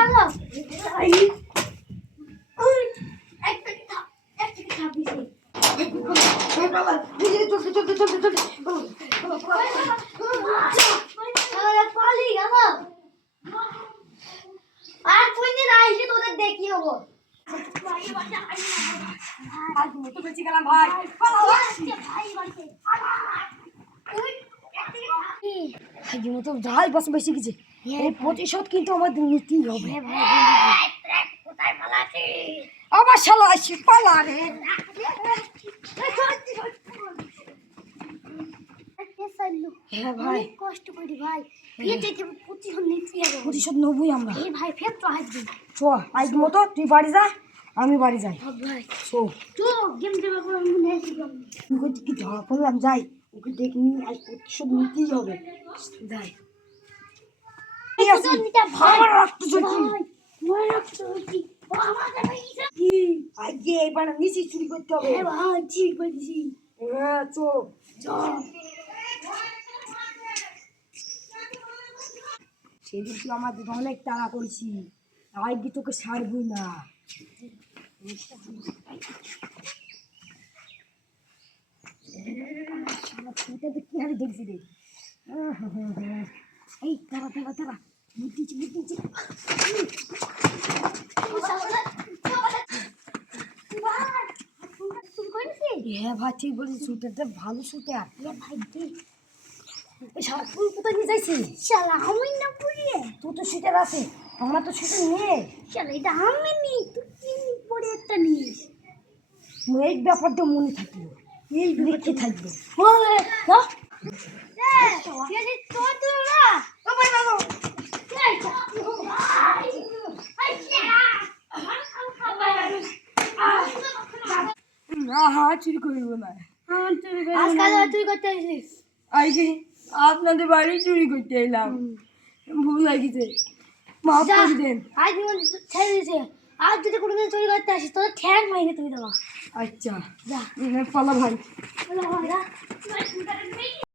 ভালো আর তুই না আসলে তোদের দেখি হবো আজ মতো বেঁচে গেলাম ভাই। আজকের মতো যাই বাস বেশি গেছে, এই প্রতিশোধ কিন্তু আমাদের নিতেই হবে। আমার শালা আসি পালা রে। হ্যাঁ ভাই, কষ্ট করি ভাই প্রতিশোধ নিতে হবে প্রতিশোধ নেবই আমরা। এই ভাই ফের তো আসবি চ আজকের মতো তুই বাড়ি যা, আমি বাড়ি যাই। ভাই চো তো গেম দেওয়া করে আমি নিয়ে আসবো তুই করছি কি ধরা পড়লাম, যাই ওকে দেখে নিয়ে আজ প্রতিশোধ নিতেই হবে। যাই আমার রক্ত ঝরছে। আমার রক্ত ঝরছে। ও আমাদের ভাইসা কি আজকে এবার নিচে চুরি করতে হবে। এ ভাই ঠিক বলছি হ্যাঁ চো সেদিন তুই আমাদের অনেক তাড়া করেছি, আজকে তোকে ছাড়বই না। কি হারে দেখছি রে। এই তারা তারা তারা মুটিছি মুটিছি। হ্যাঁ ভাই ঠিক বলছিস, শুটারটা ভালো শুটার। ভাই দেখ সারা তুই কোথায় নিয়ে যাইছিস? শালা আমি না পড়িয়ে তুই তো শুটার আছে, আমরা তো শুটার নেই। শালা এটা আমি নি তুই কি পড়ে একটা নিস এই ব্যাপারটা মনে থাকলো, এই লিখে থাকবে। চুরি করিব না তুই করতে আসিস আজকে আপনাদের বাড়ি চুরি করতে এলাম, ভুল লাগিছে, মাফ করে দেন। আজ ছেড়ে দিয়েছে আর যদি কোনোদিন চুরি করতে আসিস তোর ঠ্যাং মাইনে তুই দেওয়া আচ্ছা যা পালা ভাই। ভাই